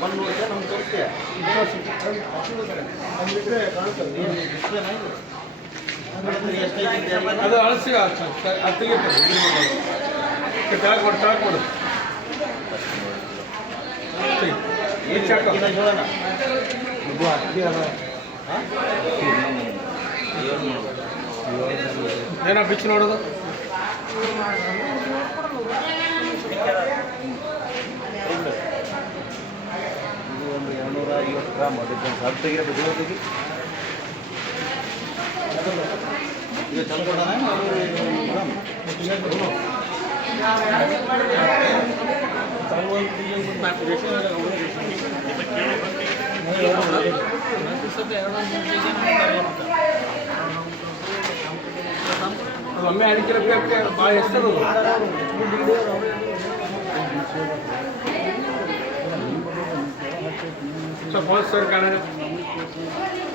ಬಂದು ನೋಡಿದ್ರೆ ನಮ್ಗೆ ತೋರಿಸ್ತೀಯ ಅದು ಅಳಸಿ ಅದು ತೆಗಿತಾರೆ ಕೆಳಗೆ ಕೊಡು ಕೆಳಗೆ ಕೊಡು ಹೇಳೋಣ ಇದು ಅಕ್ಕಿ ಅದ ಏನೋ ಬಿಚ್ಚಿ ನೋಡೋದು ಇದು ಒಂದು 250 ಗ್ರಾಮ್ ಅದಕ್ಕೆ ಸ್ವಲ್ಪ ತೆಗಿಯೋದು ತೆಗಿ ಈಗ ಚಂದ್ರಗೌಡ ಗ್ರಾಮ್ ಒಮ್ಮೆ ಅಡಿಕೆ ಭಾಳ ಹೆಸರು ಸ್ವಲ್ಪ ಸರ್ ಕಾಣ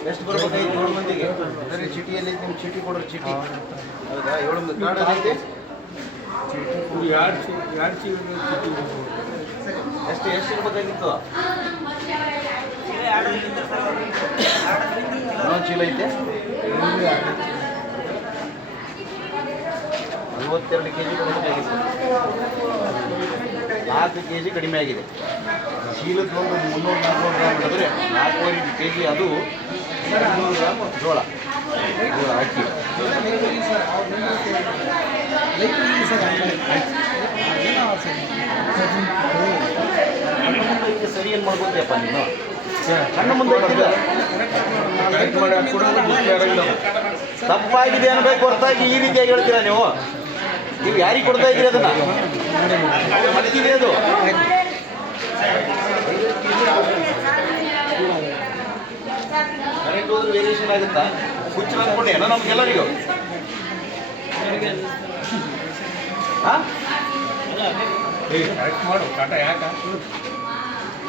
ಎಷ್ಟು ಬರ್ಬೇಕಾಯ್ತು 7 ಮಂದಿಗೆ ಸರಿ ಚೀಟಿಯಲ್ಲಿ ನಿಮ್ಮ ಚೀಟಿ ಕೊಡ್ರಿ ಚೀಟಿ ಹೌದಾ 7 ಮಂದಿ ಕಾರ್ಡ್ ಐತೆ ಎಷ್ಟು ಇರ್ಬೇಕಾಗಿತ್ತು ಚೀಲ ಐತೆ 52 kg ಕೊಡಬೇಕಾಗಿತ್ತು 4 kg ಕಡಿಮೆ ಆಗಿದೆ ಚೀಲದ ಒಂದು 300-400 ಗ್ರಾಮ್ ಹಿಡಿದ್ರೆ 4.5 kg ಅದು 200 ಗ್ರಾಮ್ ಜೋಳ ಅಕ್ಕಿ ಸರಿ ಏನು ಮಾಡ್ಬೋದಪ್ಪ ನೀನು ಕಣ್ಣು ಮುಂದೆ ತಪ್ಪಾಗಿದೆ ಅನ್ಬೇಕು ಹೊರತಾಗಿ ಈ ರೀತಿಯಾಗಿ ಹೇಳ್ತೀರಾ ನೀವು ಯಾರಿಗೆ ಕೊಡ್ತಾ ಇದ್ದೀರಿ ಅದನ್ನ ಮಲಗಿದೆ ಅದು ಕರೆಂಟ್ ಹೋದ್ರೆ ವೇರಿಯೇಷನ್ ಆಗುತ್ತಾ ಹುಚ್ಚು ಅನ್ಕೊಂಡೆ ಏನೋ ನಮ್ಗೆಲ್ಲರಿಗೂ ಮಾಡು ಕಾಟ ಯಾಕ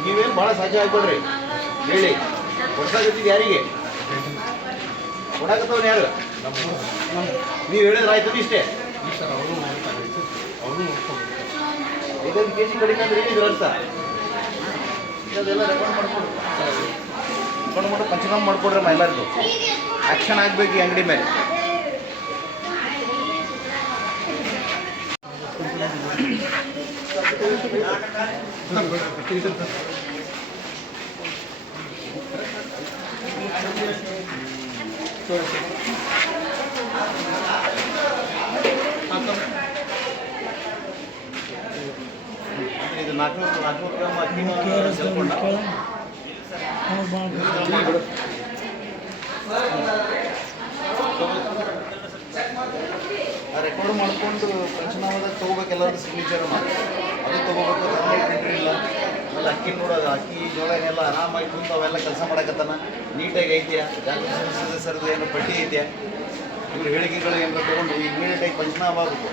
ನೀವೇನು ಭಾಳ ಸಾಧ್ಯ ಆಗ್ಬೇಡ್ರಿ ಹೇಳಿ ಕೊಡ್ಸಾಗತ್ತಿದ್ದು ಯಾರಿಗೆ ಕೊಡಾಕತ್ತವನು ಯಾರು ನೀವು ಹೇಳಿದ್ರೆ ಆಯ್ತು ಇಷ್ಟೇ ಸರ್ ಅವರು ನೋಡ್ತಾರೆ ಅವರು ನೋಡ್ಕೊಂಡು 5 kg ಕಡಿಮೆ ಅಂದ್ರೆ ಏನಿದ್ರು ಅರ್ಥ ಇದೆಲ್ಲ ರೆಕಾರ್ಡ್ ಮಾಡ್ಕೊಡ್ರಿ ರೆಕಾರ್ಡ್ ಪಂಚನಾಮ ಮಾಡ್ಕೊಡ್ರಮ್ಮ ಎಲ್ಲರಿಗೂ ಆ್ಯಕ್ಷನ್ ಆಗಬೇಕು ಈ ಅಂಗಡಿ ಮೇಲೆ ಇದು 400 ಗ್ರಾಮ್ ಅಕ್ಕಿ ರೆಕಾರ್ಡ್ ಮಾಡ್ಕೊಂಡು ಪಂಚನಾಮದಾಗ ತೊಗೋಬೇಕು ಎಲ್ಲರೂ ಸಿಗ್ನೇಚರ್ ಮಾಡಿ ಅದು ತೊಗೋಬೇಕು ಥರ್ಮಲ್ ಪ್ರಿಂಟ್ರ್ ಇಲ್ಲ ಆಮೇಲೆ ಅಕ್ಕಿ ನೋಡೋದು ಅಕ್ಕಿ ಜೋಳ ಏನೆಲ್ಲ ಆರಾಮಾಗಿ ಕುಂತು ಅವೆಲ್ಲ ಕೆಲಸ ಮಾಡಕತ್ತಾನ ನೀಟಾಗಿ ಐತ್ಯಾ ಜಾಗೃತಿ ಸರ್ದು ಏನು ಪಟ್ಟಿ ಐತ್ಯಾ ಇವ್ರು ಹೇಳಿಕೆಗಳು ಏನಾರ ತೊಗೊಂಡು ಇಮಿಡಿಯೇಟಾಗಿ ಪಂಚನಾಮ ಆಗಬೇಕು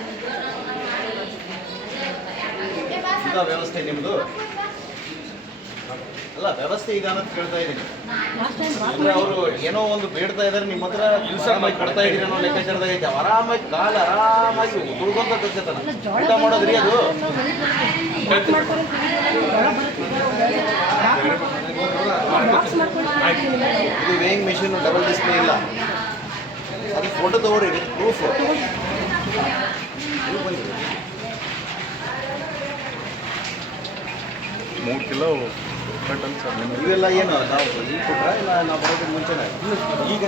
ಇಂಥ ವ್ಯವಸ್ಥೆ ನಿಮ್ಮದು ಅಲ್ಲ ವ್ಯವಸ್ಥೆ ಇದೆ ಅನ್ನೋದು ಕೇಳ್ತಾ ಇದ್ದೀನಿ ಅಂದರೆ ಅವರು ಏನೋ ಒಂದು ಬೇಡ್ತಾ ಇದ್ದಾರೆ ನಿಮ್ಮ ಹತ್ರ ಆರಾಮಾಗಿ ಕೊಡ್ತಾ ಇದ್ದೀರಿ ಅನ್ನೋ ಲೆಕ್ಕಾಚಾರದಾಗ ಐತೆ ಆರಾಮಾಗಿ ಕಾಲ ಆರಾಮಾಗಿ ತುಳ್ಕೊಂತ ಕಲ್ಸತ್ತಾನ ಊಟ ಮಾಡೋದ್ರಿ ಅದು ಇದು ವೇಯಿಂಗ್ ಮಿಷಿನ್ ಡಬಲ್ ಡಿಸ್ಪ್ಲೇ ಇಲ್ಲ ಅದು ಫೋಟೋ ತಗೋರಿ ವಿತ್ ಪ್ರೂಫ್ ಇವೆಲ್ಲ ಏನು ನಾವು ಈಗ ಕೊಟ್ರ ಇಲ್ಲ ನಾವು ಬರೋದಕ್ಕೆ ಮುಂಚೆನೇ ಈಗ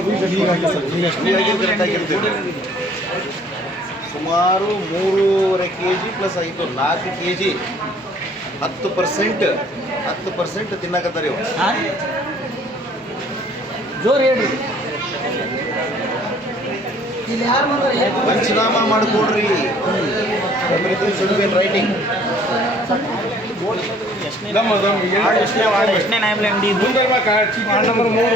ಕರೆಕ್ಟಾಗಿರ್ತೀವಿ ಸುಮಾರು 3.5 kg ಪ್ಲಸ್ 4 kg 10% ತಿನ್ನಕತ್ತಾರೆ ಇವು ಜೋರು ಹೇಳ್ರಿ ಪಂಚನಾಮ ಮಾಡ್ಕೊಡ್ರಿ everything should be in writing ಎಷ್ಟನೇ ನಾಯಬ್ಲೆ ಅಂಗಡಿ ಇದು ನಂಬರ್ 3